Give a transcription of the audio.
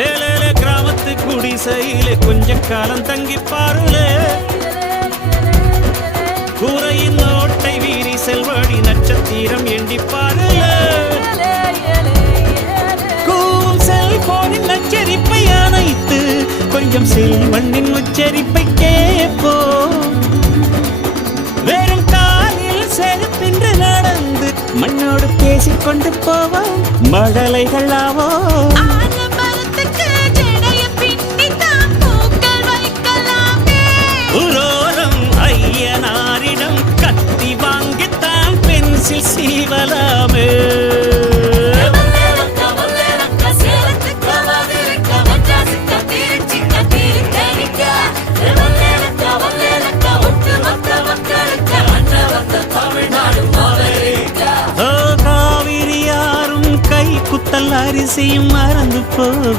ஏழேல கிராமத்து குடிசையிலே கொஞ்ச காலம் தங்கி பாருளே கூரையின் ஓட்டை வீரி செல்வழி நட்சத்திரம் எண்டி பாருளே கூவும் செல்போனின் நச்சரிப்பை அணைத்து கொஞ்சம் செல்வண்ணின் உச்சரிப்பை கேட்போ வெறும் காலில் செருப்பின்று நடந்து மண்ணோடு பேசிக்கொண்டு போவோம் மழலைகள் ஆவோ உரோரம் ஐயனாரிடம் கத்தி வாங்கித்தான் பென்சில் சீவலாமே காவிரி யாரும் கை குத்தல் அரிசியும் மறந்து போ